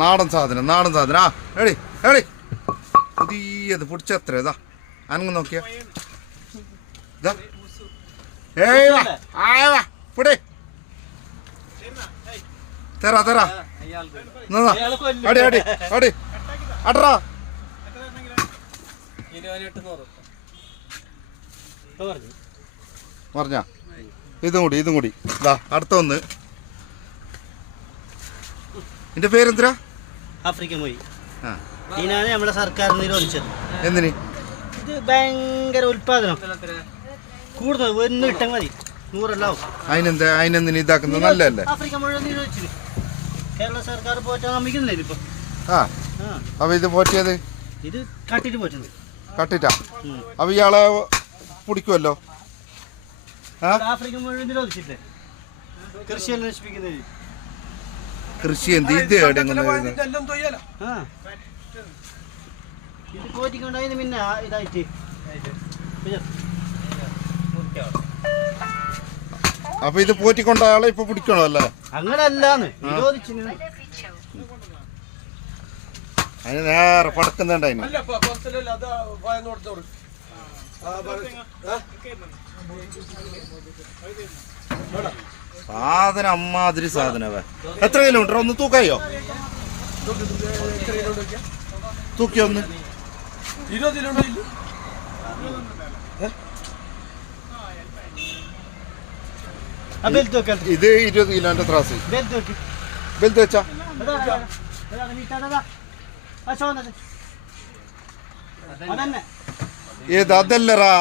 നാടൻ സാധനം ആ എടി എടി പുതിയത് പൊടിച്ചെത്ര ഇതാ അനങ്ങ് നോക്കിയാ ഇതാ ഏയ് വാ ആയ വാ പിടി തരാ തരാ അടി അടി അടി അടറാ പറഞ്ഞ ഇതും കൂടി ഇതാ അടുത്ത ഒന്ന് എന്റെ പേരെന്തിനാ ആഫ്രിക്കൻ പോയി ഇതിനാണ് നമ്മളെ സർക്കാർ നിരോധിച്ചത്. എന്തിന്? ഇത് ഭയങ്കര ഉൽപാദനം കൂടുതൽ ഒന്ന് ഇട്ടാൽ മതി 100 അതിനെന്തിന് ഇതാക്കുന്നത് നല്ലതല്ലേ? ആഫ്രിക്ക മുഴുവൻ നിരോധിച്ചു. കേരള സർക്കാർ പോറ്റാൻ സമ്മതിക്കുന്നില്ല ഇപ്പൊ. അപ്പൊ ഇത് പോറ്റിയത് ഇത് കട്ടിട്ട് പോറ്റുന്നത് കട്ടിട്ടാ. അപ്പൊ ഇയാളെ പിടിക്കുമല്ലോ. ആഫ്രിക്ക മുഴുവൻ നിരോധിച്ചില്ലേ കൃഷിയെല്ലാം നശിപ്പിക്കുന്നത്. കൃഷി എന്ത് ഇത് ഇത് പോറ്റിക്കൊണ്ടായിരുന്നു പിന്നെ ഇതായിട്ട് അപ്പൊ ഇത് പോറ്റിക്കൊണ്ട ആളെ ഇപ്പൊ പിടിക്കണോ അല്ലേ? അങ്ങനല്ലാന്ന് അതിന് നേരെ പടക്കുന്നുണ്ട്. അതിന് സാധനം അമ്മാതിരി സാധനവേ. എത്ര കിലോമീറ്റർ ഒന്ന് തൂക്കായോ? തൂക്കി ഒന്ന് 20 കിലോമീറ്റർ. ഇത് 20 കിലോന്റെ ത്രാസ് ബെൽറ്റ് വെച്ചാ ഏത് അതല്ലറാ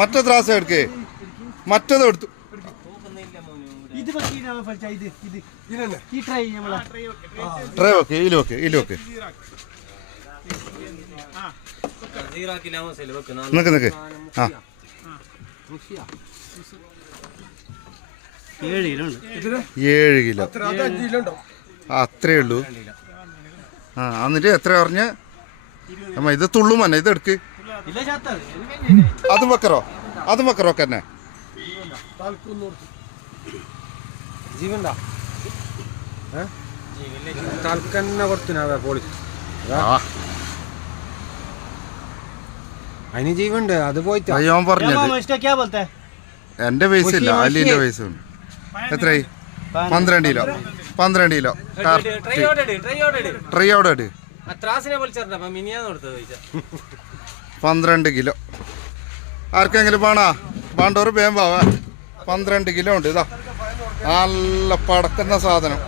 മറ്റേ ത്രാസ് എടുക്ക്. മറ്റേത് എടുത്തു. ട്രേ വെക്ക് ഇതിലൊക്കെ നിക്ക് ആ 7 കിലോ അത്രേ ഉള്ളൂ. എന്നിട്ട് എത്ര പറഞ്ഞ അമ്മ ഇത് തുള്ളുമന്നെ ഇത് എടുക്ക്. അതും വെക്കറോ ഒക്കെ തന്നെ ജീവണ്ടാ തൽക്കന്നെ കൊടുത്തിനാ പോളി അതിന് ജീവണ്ട്. അത് പോയിട്ട് അയ്യോ പറഞ്ഞത് എന്റെ പൈസ ഇല്ല അലിന്റെ പൈസ ഉണ്ട്. എത്രയായി? 12 കിലോ 12 കിലോ ആർക്കെങ്കിലും വേണ്ടോറ് വേമ്പാവ. 12 കിലോ ഉണ്ട്. ഇതാ നല്ല പടക്കുന്ന സാധനം.